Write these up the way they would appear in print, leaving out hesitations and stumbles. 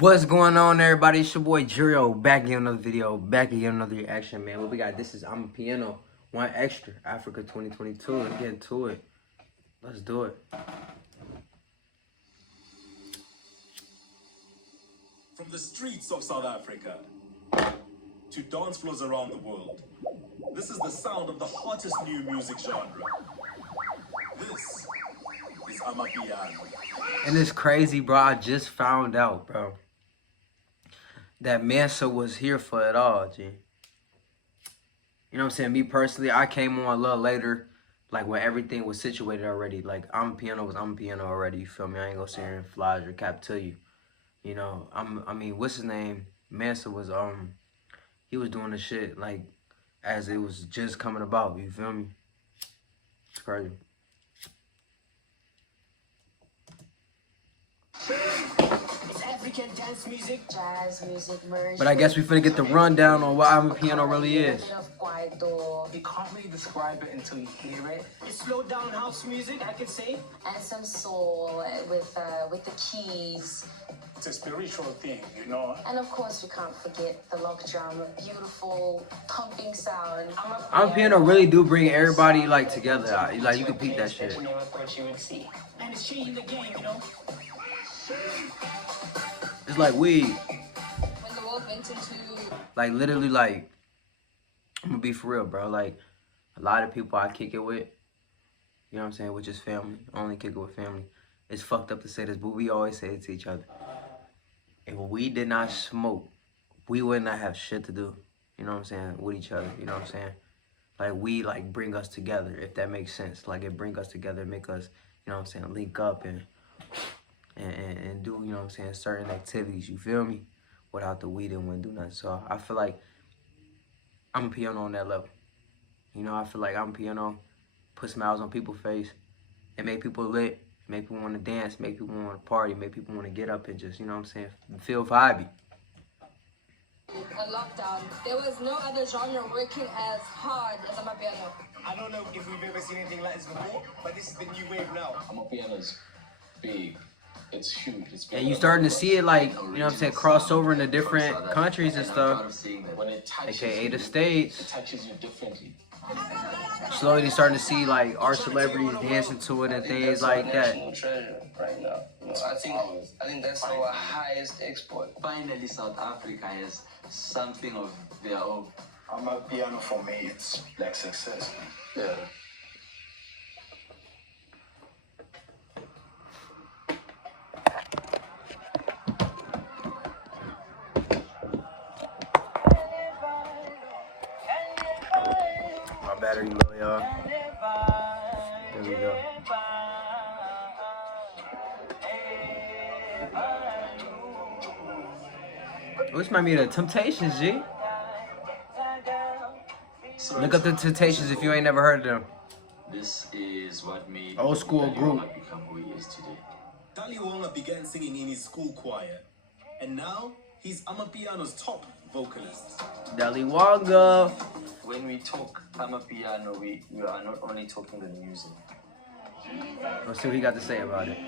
What's going on, everybody? It's your boy Gerio, back in another video, back again another reaction, man. What we got? This is Amapiano, One Extra, Africa 2022. Let's get into it. Let's do it. From the streets of South Africa to dance floors around the world, this is the sound of the hottest new music genre. This is Amapiano. And it's crazy, bro. I just found out, bro, that Mansa was here for it all, G. You know what I'm saying? Me personally, I came on a little later, like when everything was situated already. Like Amapiano was Amapiano already, you feel me? I ain't gonna sit here and fly your cap to you. You know, I mean, what's his name? Mansa was he was doing the shit like as it was just coming about, you feel me? It's crazy. It's African dance music, jazz music, merged. But I guess we finna get the rundown on what Amapiano really is. You can't really describe it until you hear it. It's slow down house music, I could say. And some soul with the keys. It's a spiritual thing, you know. And of course, we can't forget the lock drum, a beautiful pumping sound. Amapiano really do bring everybody like together. Like you can peek that shit. You never thought you would see. And it's changing the game, you know. It's like weed. When the world went into... Like literally, like I'm gonna be for real, bro. Like a lot of people I kick it with, you know what I'm saying, which is family. I only kick it with family. It's fucked up to say this, but we always say it to each other. If we did not smoke, we would not have shit to do. You know what I'm saying? With each other. You know what I'm saying? Like we like bring us together, if that makes sense. Like it bring us together, make us, you know what I'm saying, link up and do, you know what I'm saying, certain activities, you feel me? Without the weed, it wouldn't do nothing. So I feel like Amapiano on that level. You know, I feel like Amapiano put smiles on people's face and make people lit, make people want to dance, make people want to party, make people want to get up and just, you know what I'm saying, feel vibey. A lockdown. There was no other genre working as hard as Amapiano. I don't know if we've ever seen anything like this before, but this is the new wave now. Amapiano's big. It's huge. It's and you starting to see it, like, you know what I'm saying, cross over into different countries and stuff, aka the States. It touches you differently. Slowly starting to see like our celebrities dancing to it and things like that. Treasure right now. So I think that's our highest export. Finally, South Africa has something of their own. Amapiano for me, it's like success. Yeah. My battery low, y'all. There we go. Which might be the Temptations, G. Look up the Temptations if you ain't never heard of them. This is what made old school group become who he is today. Dali Wonga began singing in his school choir, and now he's Amapiano's top vocalist. Dali Wonga. When we talk Amapiano, we are not only talking the music. Let's see what he got to say about it.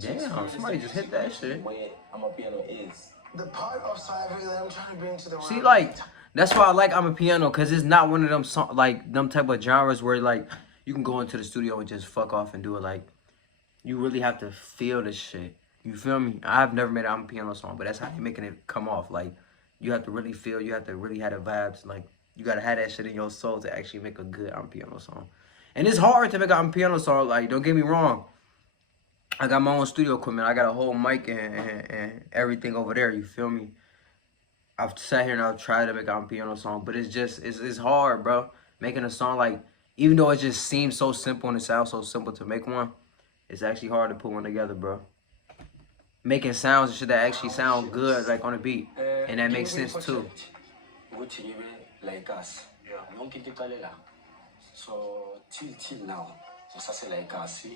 Damn, somebody just hit that shit. Where Amapiano is. The part of South Africa that I'm trying to bring to the See, like, that's why I like Amapiano, because it's not one of them like them type of genres where like you can go into the studio and just fuck off and do it. Like, you really have to feel this shit. You feel me? I've never made an Amapiano song, but that's how you're making it come off. Like, you have to really feel, you have to really have the vibes. Like, you gotta have that shit in your soul to actually make a good Amapiano song. And it's hard to make an Amapiano song. Like, don't get me wrong. I got my own studio equipment. I got a whole mic and everything over there. You feel me? I've sat here and I've tried to make an Amapiano song, but it's just, it's hard, bro. Making a song, like, even though it just seems so simple and it sounds so simple to make one, it's actually hard to put one together, bro. Making sounds and shit that actually sound good, like, on a beat. And that makes sense, too. Like us. So, till now, so like us.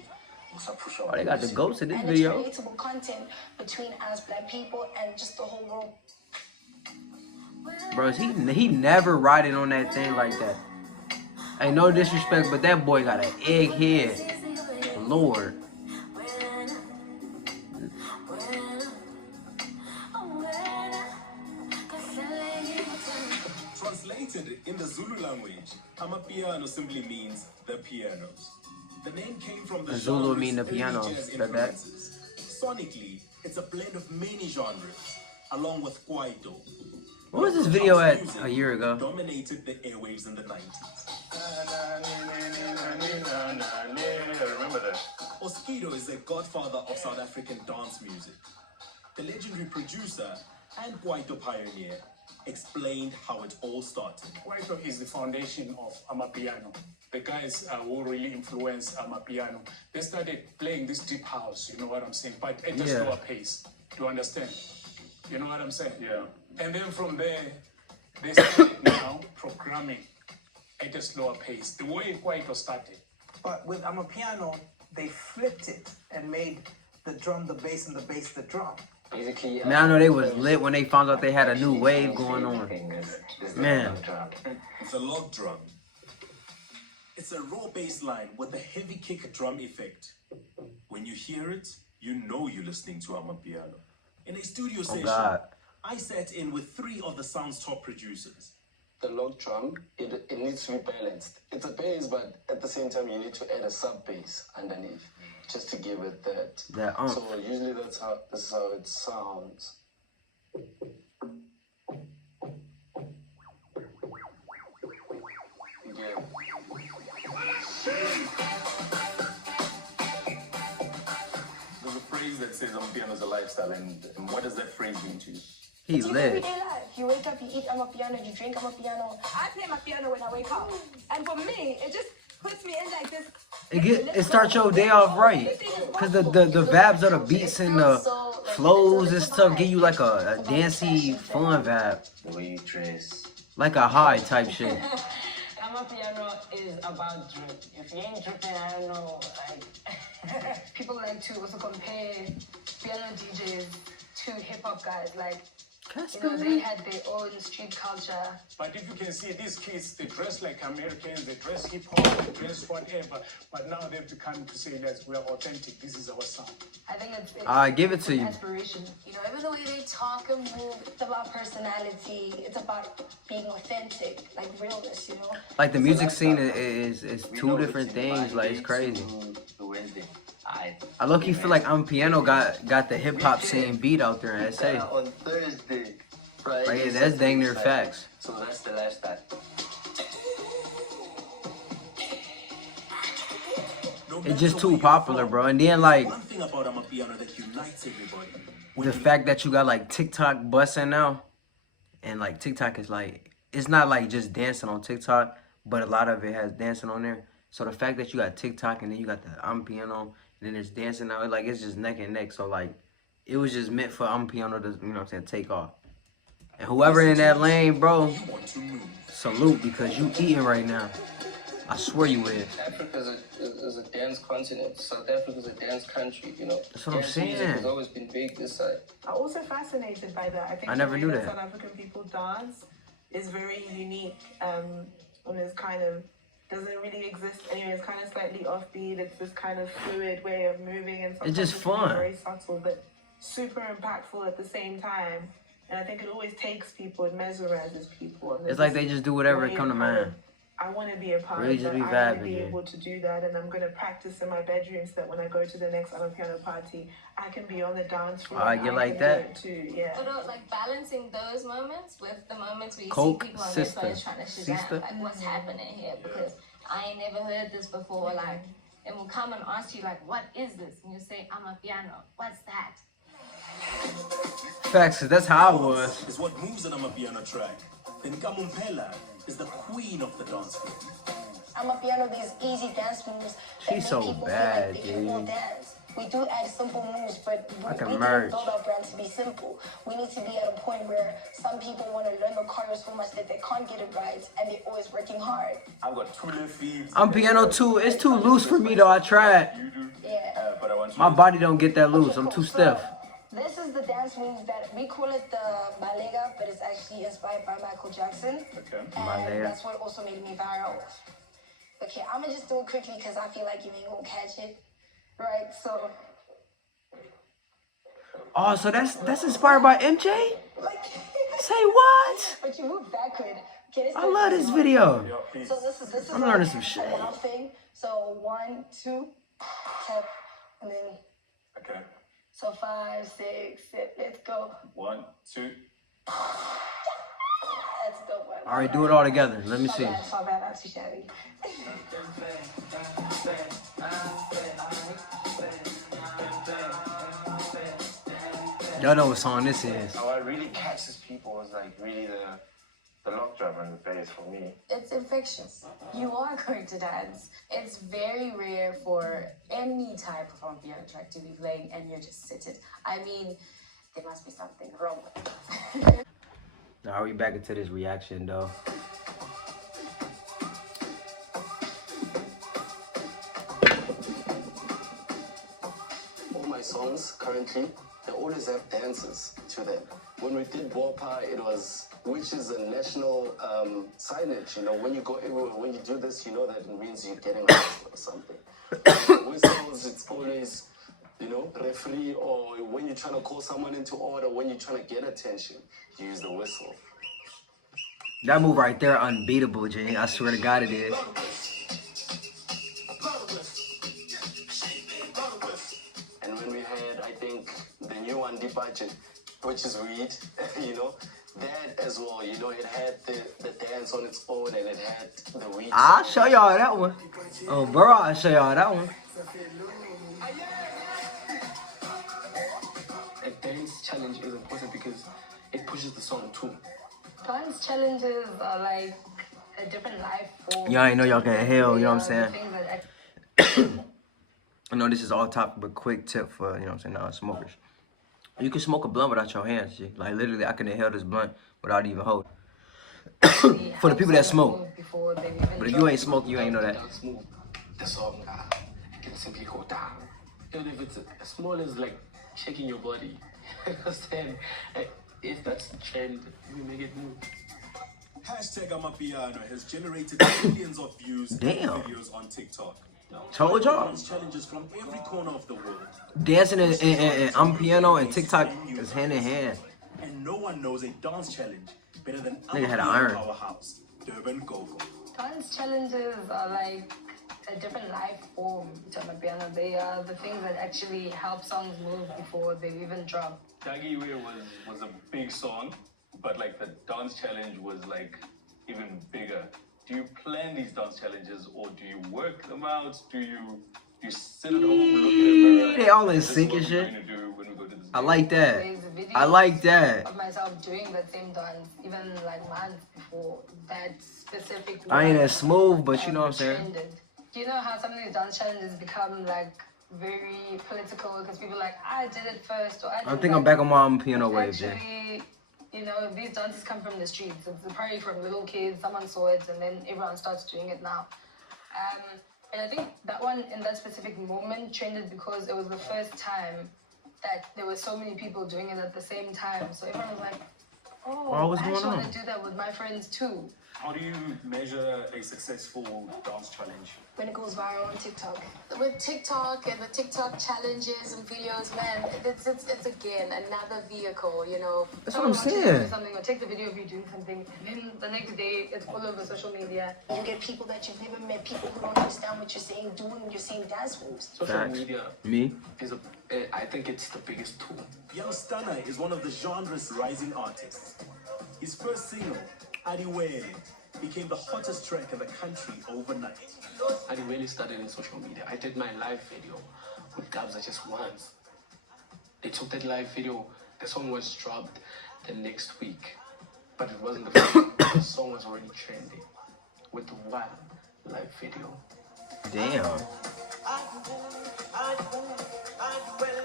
Oh, they got the ghosts in this video. Relatable content between us black people and just the whole world. Bro, he never riding on that thing like that. Ain't no disrespect, but that boy got an egghead. Lord. In the Zulu language, Amapiano simply means the pianos. The name came from the Zulu genre's mean the early piano. jazz Said that? influences. Sonically, it's a blend of many genres, along with kwaito. What was this Local video house at music a year ago? dominated the airwaves in the 90s. I remember that. Oskido is the godfather of South African dance music. The legendary producer and kwaito pioneer explained how it all started. Kwaito is the foundation of Amapiano. The guys who really influenced Amapiano, they started playing this deep house, you know what I'm saying, but at a Yeah. slower pace. Do you understand? You know what I'm saying? Yeah. And then from there, they started now programming at a slower pace. The way Kwaito started. But with Amapiano, they flipped it and made the drum the bass and the bass the drum. Basically, Man, I know they was lit when they found out they had a new wave going on. Man. The log drum. It's a raw bass line with a heavy kick drum effect. When you hear it, you know you're listening to Amapiano. In a studio session, God. I sat in with 3 of the sound's top producers. The log drum, it needs to be balanced. It's a bass, but at the same time, you need to add a sub bass underneath just to give it that. So usually this is how it sounds. Yeah. There's a phrase that says Amapiano is a lifestyle, and what does that phrase mean to you? He It's lit. everyday life. You wake up, you eat Amapiano, you drink Amapiano. I play my piano when I wake up. And for me, it just puts me in like this. It starts your day off right. Cause the vibes of the beats and the flows and stuff give you like a dancey, fun vibe. The way you dress. Like a high type shit. Amapiano is about drip. If you ain't dripping, I don't know, like... People like to also compare piano DJs to hip hop guys. Like, you know, they had their own street culture. But if you can see, these kids, they dress like Americans, they dress hip-hop, they dress whatever. But now they've become to say that we are authentic, this is our sound. I think it's I give it to you. Aspiration. You know, even the way they talk and move, it's about personality. It's about being authentic, like realness, you know? Like the music scene is 2 different things. Like it's crazy. I low-key feel like Amapiano got the hip hop scene beat out there in SA. On Thursday, Friday. Like, yeah, that's dang near facts. So that's the lifestyle. It's just too popular, bro. And then like One thing about Amapiano that unites everybody. the fact that you got like TikTok busting now, and like TikTok is like, it's not like just dancing on TikTok, but a lot of it has dancing on there. So the fact that you got TikTok and then you got the Amapiano and then it's dancing now, like it's just neck and neck. So like it was just meant for Amapiano to, you know what I'm saying, take off. And whoever in that lane, bro, salute, because you eating right now. I swear you is. Africa is a dance continent. South Africa is a dance country, you know. That's what I'm Dance saying. music has always been big this side. I'm also fascinated by that. I think I never the knew way that. South African people dance is very unique. And it's kind of doesn't really exist anywhere. It's kind of slightly offbeat. It's this kind of fluid way of moving, and sometimes just it can be fun. very subtle, but super impactful at the same time. And I think it always takes people, it mesmerizes people. And It's like they just do whatever it come to mind. I want to be a part Really of just that. be I want to vibing, be yeah. able to do that, and I'm going to practice in my bedroom so that when I go to the next Amapiano party, I can be on the dance floor. I and get I like can that. do it too, yeah. But like balancing those moments with the moments where you Coke, see people on sister. their phones trying to Sister. Shazam, like what's happening here? Because I ain't never heard this before, like, and we'll come and ask you like, what is this? And you say, Amapiano. What's that? Facts, 'cause that's how I was. Is what moves an Amapiano track. Then Kamumpela is the queen of the dance floor. Amapiano, these easy dance moves. that She's make so people bad, feel like they can all dude. dance. We do add simple moves, but we Like a didn't merge. build our brand to be simple. We need to be at a point where some people want to learn the choreo so much that they can't get it right, and they're always working hard. I've got 2 left feet. Amapiano too, it's too loose for me though. I tried. You do? Yeah. But I want you My to- body don't get that loose. I'm Okay, too cool. stiff. So, this is the dance move that we call it the balega, but it's actually inspired by Michael Jackson. Okay. And Balega. that's what also made me viral. Okay, I'm gonna just do it quickly because I feel like you ain't gonna catch it. Right, so Oh, so that's inspired by MJ? like Say what? but you move backward. I love this video. So this is I'm learning some shit. One thing. So 1, 2, tap, and then. Okay. So 5, 6, 7. Let's go. 1, 2. That's the one. All right, do it all together. Let me see. Not bad, not too shabby. Y'all know what song this is. What really catches people is like really the lock drum and the bass for me. It's infectious. You are going to dance. It's very rare for any type of Amapiano track to be playing and you're just sitting. I mean, there must be something wrong with it. Now we back into this reaction though. All my songs currently, they always have dances to them. When we did Bopa, it was, which is a national signage, you know, when you go everywhere, when you do this, you know that it means you're getting arrested or something. Whistles, it's always, you know, referee, or when you're trying to call someone into order, when you're trying to get attention, you use the whistle. That move right there, unbeatable, Jay. I swear to God it is. And when we had, I think, the new one, the budget, which is weed, you know, that as well, you know, it had the dance on its own and it had the weed. I'll show y'all that one. Oh, bro, I'll show y'all that one. A dance challenge is important because it pushes the song too. Dance challenges are like a different life form. Y'all ain't know y'all can inhale, you know what I'm saying? I know this is all topic, but quick tip for, you know what I'm saying, non-smokers. You can smoke a blunt without your hands, G. Like, literally, I can inhale this blunt without even holding. For the people that smoke. But if you ain't smoking, you ain't know that. The song can simply go down. Even if it's as small as like shaking your body. Understand? If that's the trend, we make it move. Hashtag Amapiano has generated millions of views and videos on TikTok. Told y'all. Challenges from every corner of the world. Dancing and Amapiano and TikTok is hand in hand. And no one knows a dance challenge better than Nigga had an iron. powerhouse, Durban Gogo. Dance challenges are like a different life form to Amapiano. They are the things that actually help songs move before they even drop. Gerio was a big song, but like the dance challenge was like even bigger. Do you plan these dance challenges or do you work them out? Do you sit at home, look in the mirror? They all in sync and shit. I like that. I like that. Of myself doing the same dance, even like months before that specific. I ain't as smooth, but you know what I'm saying. Trended. Do you know how some of these dance challenges become like very political because people are like, I did it first, or I think I'm back on my Amapiano wave, Jay. Actually, you know, these dances come from the streets. It's probably from little kids. Someone saw it, and then everyone starts doing it now. And I think that one in that specific moment trended because it was the first time that there were so many people doing it at the same time. So everyone was like, oh, I actually want to do that with my friends too. How do you measure a successful dance challenge? When it goes viral on TikTok. With TikTok and the TikTok challenges and videos, man, it's again another vehicle, you know. That's what I'm saying. Something, or take the video of you doing something, then the next day it's all over social media. You get people that you've never met, people who don't understand what you're saying, doing your same dance moves. Social media Me? is I think it's the biggest tool. Young Stunner is one of the genre's rising artists. His first single, Adiwele, became the hottest track in the country overnight. Adiwele started in social media. I did my live video with Gabza just once. They took that live video, the song was dropped the next week. But it wasn't the first. The song was already trending with the one live video. Damn.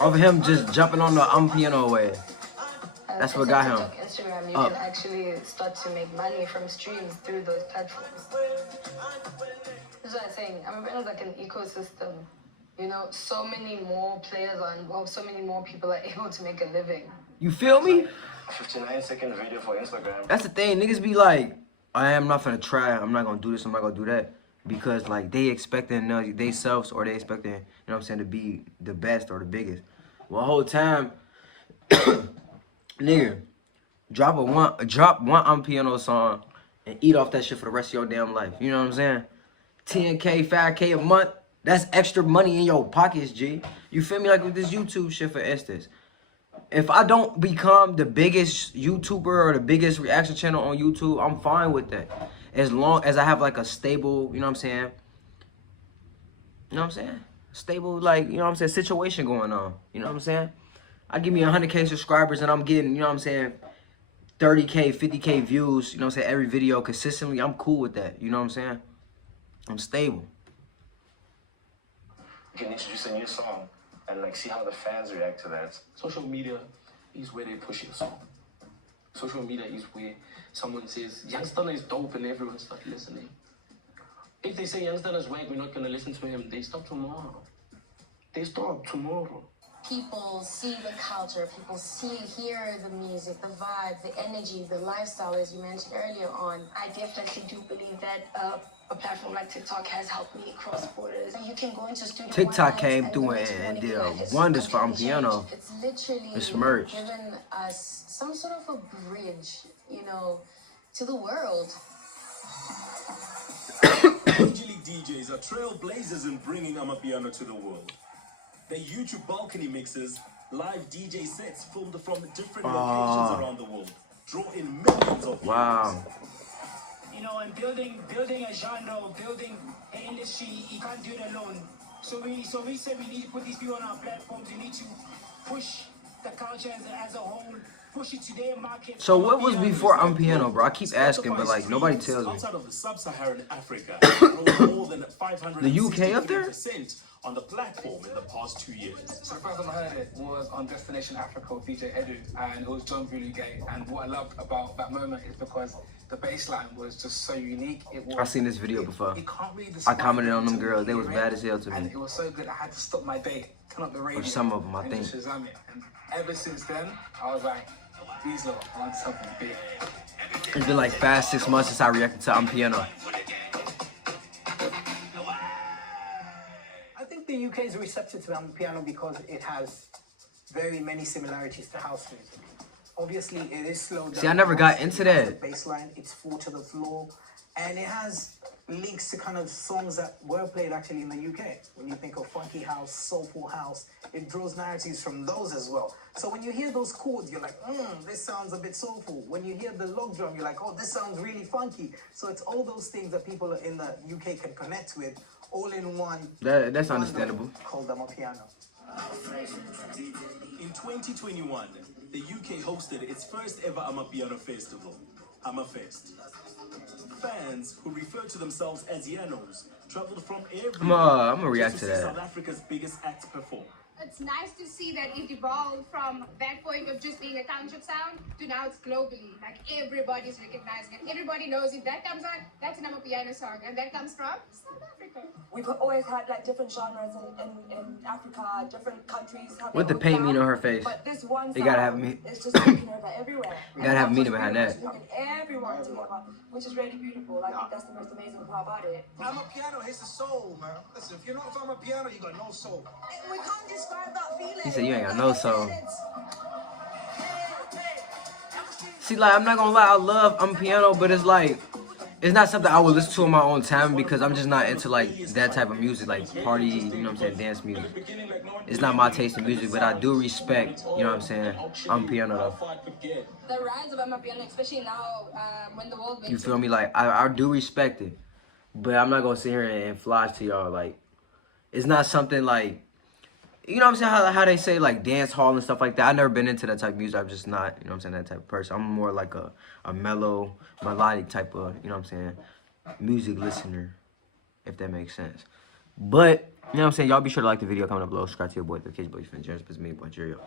Over him just jumping on the Amapiano wave. That's what got him. Instagram, you can actually start to make money from streams through those platforms. This is what I'm saying. Amapiano is like an ecosystem. You know, so many more players are involved, so many more people are able to make a living. You feel me? 59-second video for Instagram. That's the thing. Niggas be like, I'm not gonna try. I'm not gonna do this. I'm not gonna do that. Because, like, they expecting they selves or they expecting, you know what I'm saying, to be the best or the biggest. Well, whole time, nigga, drop one Amapiano song and eat off that shit for the rest of your damn life. You know what I'm saying? 10K, 5K a month. That's extra money in your pockets, G. You feel me? Like with this YouTube shit, for instance. If I don't become the biggest YouTuber or the biggest reaction channel on YouTube, I'm fine with that. As long as I have like a stable, you know what I'm saying? You know what I'm saying? Stable, like, you know what I'm saying, situation going on. You know what I'm saying? I give me 100K subscribers and I'm getting, you know what I'm saying, 30K, 50K views, you know what I'm saying, every video consistently. I'm cool with that. You know what I'm saying? I'm stable. You can introduce a new song and like see how the fans react to that. Social media is where they push your song. Social media is where someone says, Young Stunner is dope and everyone starts listening. If they say Young Stunner's whack, we're not going to listen to him, they stop tomorrow. They stop tomorrow. People see the culture, people hear the music, the vibe, the energy, the lifestyle, as you mentioned earlier on. I definitely do believe that a platform like TikTok has helped me cross borders. You can go into studio. TikTok came through and did wonders for Amapiano. It's literally given us some sort of a bridge, you know, to the world. Major League DJs are trailblazers in bringing Amapiano to the world. Their YouTube balcony mixes, live DJ sets filmed from different locations around the world, draw in millions of views. Wow. You know, and building a genre, building an industry, you can't do it alone. So we said we need to put these people on our platforms. We need to push the culture as a whole. Push it to their market. So what was before Amapiano, bro? I keep asking, but like nobody tells me. Outside of the sub-Saharan Africa, more than 500 the UK up there? On the platform in the past 2 years. So the first time I heard it was on Destination Africa with DJ Edu, and it was John Gay. And what I loved about that moment is because the bass line was just so unique. I seen this video before. I commented on them girls. They was bad as hell to me. And it was so good, I had to stop my day, turn up the radio. Or some of them, I think. And ever since then, I was like, these lot are something big. It's been like 5-6 months since I reacted to Amapiano. I think the UK is receptive to Amapiano because it has very many similarities to house music. Obviously, it is slow down. See, I never got into that. The bass line, it's 4 to the floor, and it has links to kind of songs that were played actually in the UK. When you think of funky house, soulful house, it draws narratives from those as well. So when you hear those chords, you're like, this sounds a bit soulful. When you hear the log drum, you're like, oh, this sounds really funky. So it's all those things that people in the UK can connect with, all in one. That's understandable. Called Amapiano. In 2021, the UK hosted its first ever Amapiano festival, Amafest. Fans who refer to themselves as Yanos traveled from everywhere I'm gonna react to that. South Africa's biggest act perform. It's nice to see that it evolved from that point of just being a township sound to now it's globally. Like everybody's recognizing it. Everybody knows if that comes on, that's an Amapiano song, and that comes from South Africa. We've always had like different genres in Africa, different countries. With the paint mean on her face. But this one they gotta have me. It's just taking over everywhere. You gotta have meaning behind that. Everyone together, which is really beautiful. I think that's the most amazing part about it. Amapiano hits the soul, man. Listen, if you're not from Amapiano, you got no soul. We can't describe that feeling. He said you ain't got no soul. See, like, I'm not gonna lie, I love Amapiano, but it's like, it's not something I would listen to on my own time because I'm just not into like that type of music, like party, you know what I'm saying, dance music. It's not my taste in music, but I do respect, you know what I'm saying, Amapiano though. The rise of Amapiano, especially now when the world makes You feel me? Like, I do respect it, but I'm not gonna sit here and flash to y'all. Like, it's not something like, you know what I'm saying, how they say like dance hall and stuff like that. I've never been into that type of music. I'm just not, you know what I'm saying, that type of person. I'm more like a mellow, melodic type of, you know what I'm saying, music listener, if that makes sense. But, you know what I'm saying, y'all be sure to like the video, comment down below, subscribe to your boy, the Kids Boy, Gerio, it's me, boy, Gerio.